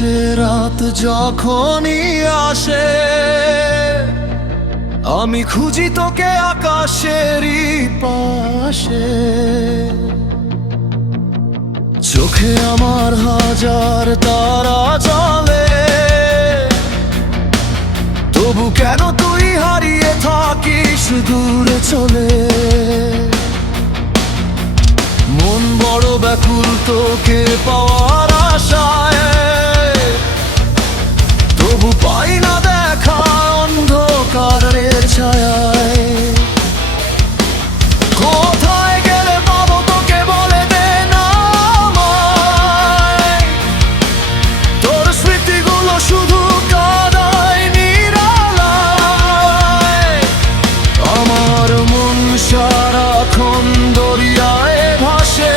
কাছে রাত যখনই আসে, আমি খুঁজি তোকে আকাশেরই পাশে। চোখে আমার হাজার তারা জ্বলে, তবু কেন তুই হারিয়ে থাকিস দূরে চলে। মন বড় ব্যাকুল তোকে পাওয়ার আশায়, তবু পাই না দেখা অন্ধকারের ছায়ায়। কোথায় গেলে পাবো তোকে বলে দে না আমায়, তোর স্মৃতিগুলো শুধু কাঁদায় নিরালায়। আমার মন সারাক্ষণ দরিয়ায় ভাসে,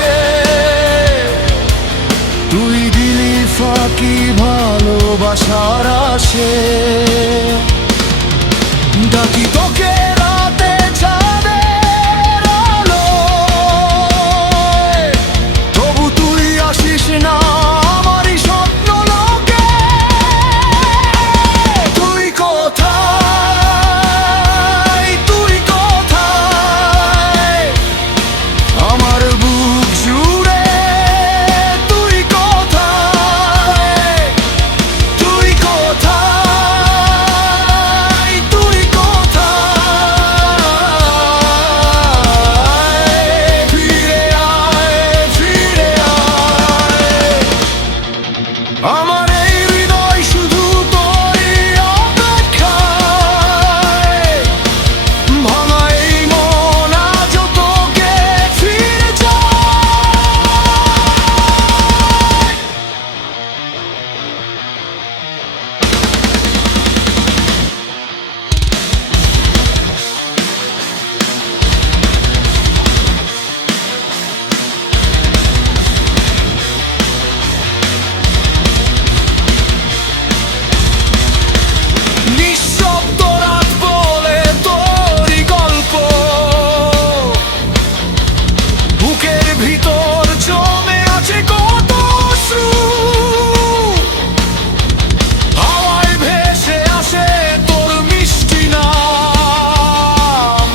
তুই দিলি ফাঁকি ভালোবাসার আসে। ডাকি তোকে রাতে চাঁদের আলোয়, তবু তুই আসিস না আমারই স্বপ্ন লোকে। তুই কোথায়, তুই কোথায় আমার বুক জুড়ে, তুই কোথায়, তুই কোথায়, তুই কোথায়। ফিরে আয়, ফিরে আয়। আমার এই হৃদয় শুধু তোরই অপেক্ষায়, ভাঙা এই মন আজও তোকে ফিরে চায়। নিঃশব্দ রাত বলে তোরই গল্প, বুকের ভিতর জমে আছে কত অশ্রু। হাওয়ায় ভেসে আসে তোর মিষ্টি নাম,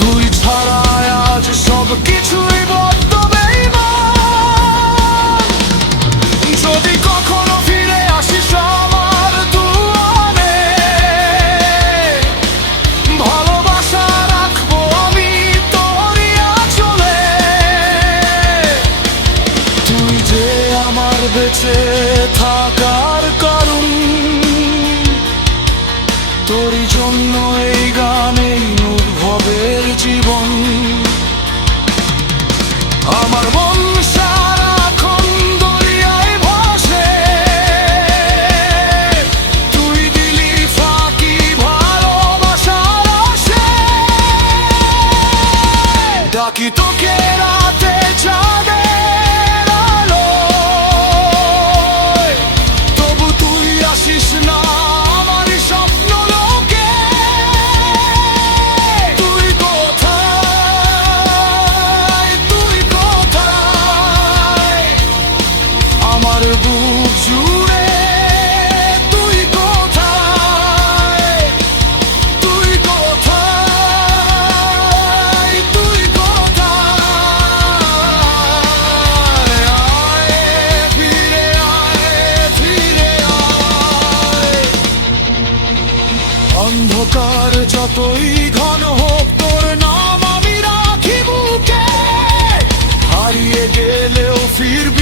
তুই ছাড়া আজ সব কিছুই বড্ড বেইমান। যদি কখনো ফিরে আসিস আমার দুয়ারে, ভালোবাসা রাখবো আমি তোরই আঁচলে। তুই যে আমার বেঁচে থাকার কারণ, তোরই জন্য এই গানে অনুভবের জীবন। আমার মন সারাক্ষণ দরিয়ায় ভাসে, তুই দিলি ফাঁকি ভালোবাসার আসে। ডাকি তোকে রাতে চাঁদের আলোয়, তবু তুই আসিস না আমারই স্বপ্ন লোকে। তুই কোথায়, তুই কোথায় আমার বুক জুড়ে, তুই কোথায়, তুই কোথায়, তুই কোথায়। আয় ফিরে আয়, ফিরে আয়। অন্ধকার যতই ঘন হোক তোর নাম আমি রাখি বুকে, হারিয়ে গেলেও ফিরবি